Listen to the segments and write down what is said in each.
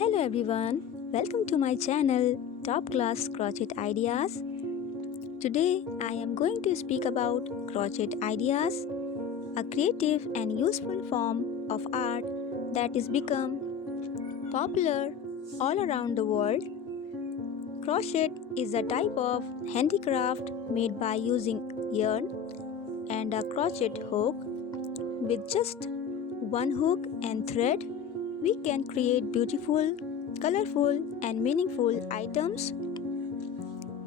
Hello everyone, welcome to my channel Top Class Crochet Ideas. Today I am going to speak about crochet ideas, a creative and useful form of art that is become popular all around the world. Crochet is a type of handicraft made by using yarn and a crochet hook. With just one hook and thread, we can create beautiful, colorful, and meaningful items.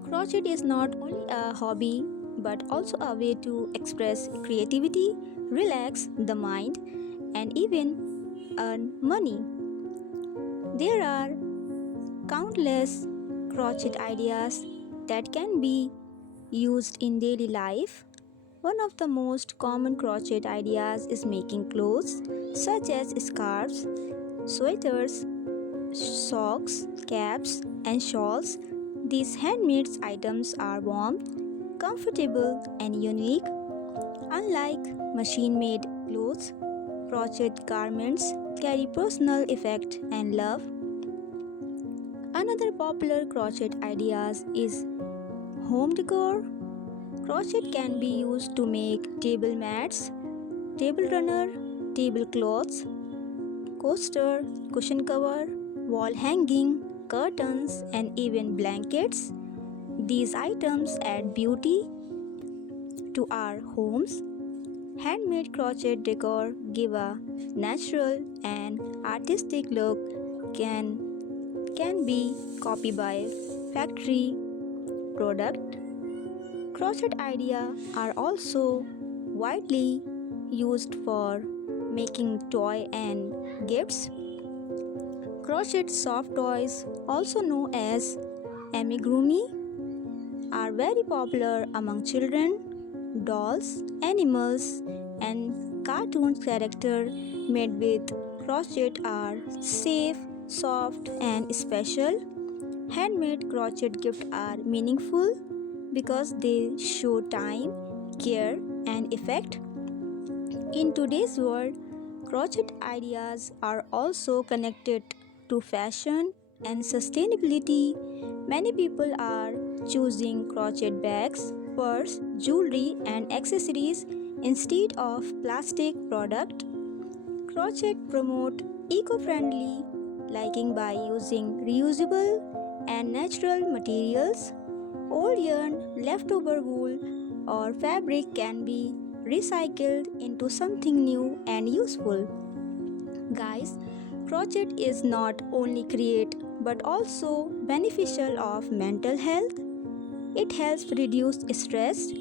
Crochet is not only a hobby but also a way to express creativity, relax the mind, and even earn money. There are countless crochet ideas that can be used in daily life. One of the most common crochet ideas is making clothes such as scarves, sweaters, socks, caps, and shawls. These handmade items are warm, comfortable, and unique. Unlike machine-made clothes, crochet garments carry personal effect and love. Another popular crochet idea is home decor. Crochet can be used to make table mats, table runner, tablecloths, coaster, cushion cover, wall hanging, curtains, and even blankets. These items add beauty to our homes. Handmade crochet decor give a natural and artistic look can be copied by factory product. Crochet ideas are also widely used for making toy and gifts. Crochet soft toys, also known as amigurumi, are very popular among children. Dolls, animals, and cartoon characters made with crochet are safe, soft, and special. Handmade crochet gifts are meaningful because they show time, care, and effect. In today's world, crochet ideas are also connected to fashion and sustainability. Many people are choosing crochet bags, purse, jewelry, and accessories instead of plastic product. Crochet promote eco-friendly liking by using reusable and natural materials. Old yarn, leftover wool, or fabric can be recycled into something new and useful. Guys, crochet is not only create but also beneficial of mental health. It helps reduce stress,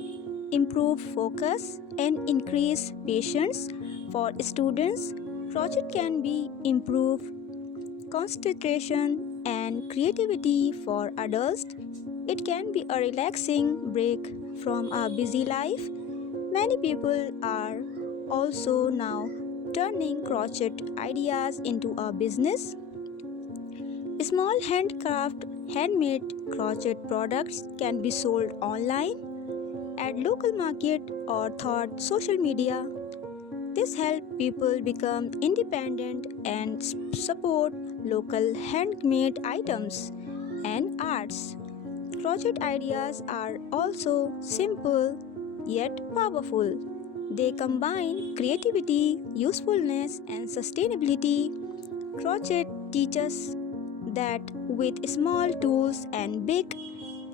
improve focus, and increase patience. For students, crochet can be improve concentration and creativity. For adults, it can be a relaxing break from a busy life. Many people are also now turning crochet ideas into a business. Small handmade crochet products can be sold online, at local market, or through social media. This helps people become independent and support local handmade items and arts. Crochet ideas are also simple yet powerful. They combine creativity, usefulness, and sustainability. Crochet teaches that with small tools and big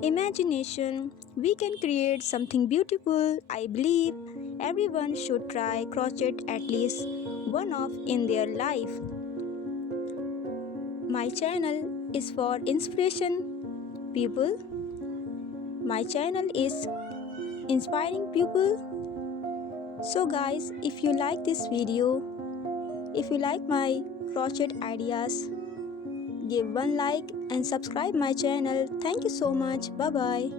imagination, we can create something beautiful. I believe everyone should try crochet at least one of in their life. My channel is for inspiration people. My channel is inspiring people. So guys, if you like this video, if you like my crochet ideas, give one like and subscribe my channel. Thank you so much. Bye bye.